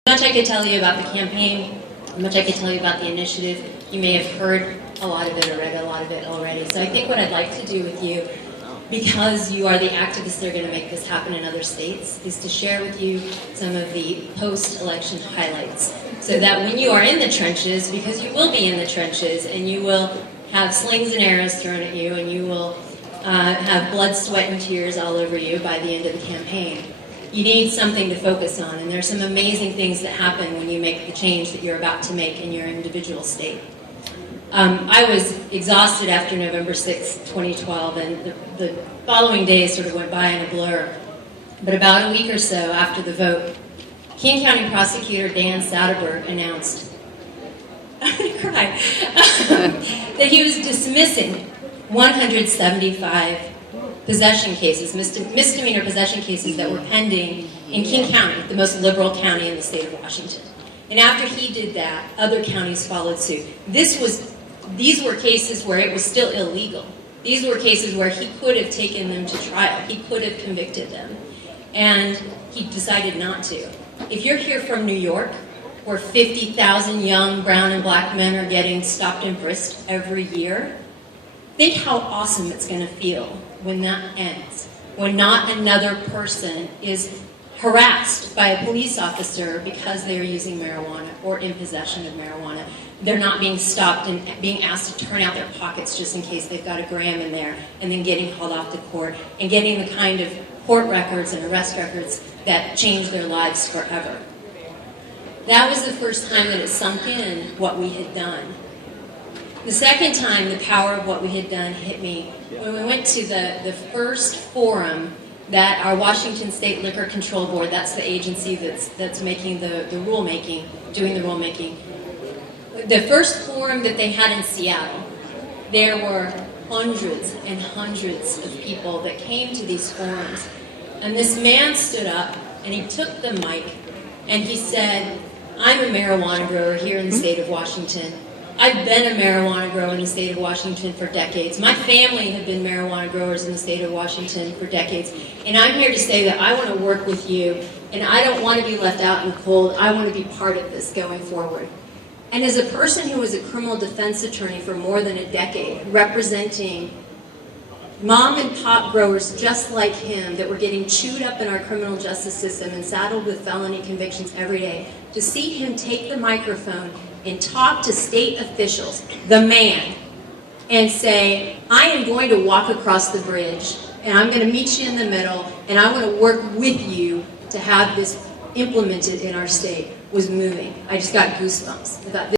Much I could tell you about the campaign, much I could tell you about the initiative. You may have heard a lot of it or read a lot of it already. So I think what I'd like to do with you, because you are the activists that are going to make this happen in other states, is to share with you some of the post-election highlights. So that when you are in the trenches, because you will be in the trenches, and you will have slings and arrows thrown at you, and you will have blood, sweat, and tears all over you by the end of the campaign. You need something to focus on, and there's some amazing things that happen when you make the change that you're about to make in your individual state. I was exhausted after November 6, 2012, and the following days sort of went by in a blur. But about a week or so after the vote, King County Prosecutor Dan Satterberg announced, I'm going to cry, that he was dismissing 175 possession cases, misdemeanor possession cases that were pending in King County, the most liberal county in the state of Washington. And after he did that, other counties followed suit. These were cases where it was still illegal. These were cases where he could have taken them to trial. He could have convicted them. And he decided not to. If you're here from New York, where 50,000 young brown and black men are getting stopped and frisked every year, think how awesome it's going to feel when that ends. When not another person is harassed by a police officer because they are using marijuana or in possession of marijuana. They're not being stopped and being asked to turn out their pockets just in case they've got a gram in there, and then getting hauled off to court and getting the kind of court records and arrest records that change their lives forever. That was the first time that it sunk in what we had done. The second time the power of what we had done hit me when we went to the first forum that our Washington State Liquor Control Board, that's the agency that's making the rulemaking, doing the rulemaking. The first forum that they had in Seattle, there were hundreds and hundreds of people that came to these forums. And this man stood up and he took the mic and he said, I'm a marijuana grower here in the state of Washington. I've been a marijuana grower in the state of Washington for decades. My family have been marijuana growers in the state of Washington for decades. And I'm here to say that I want to work with you, and I don't want to be left out in the cold. I want to be part of this going forward. And as a person who was a criminal defense attorney for more than a decade, representing mom and pop growers just like him that were getting chewed up in our criminal justice system and saddled with felony convictions every day, to see him take the microphone and talk to state officials, the man, and say, I am going to walk across the bridge, and I'm going to meet you in the middle, and I want to work with you to have this implemented in our state, was moving. I just got goosebumps about this.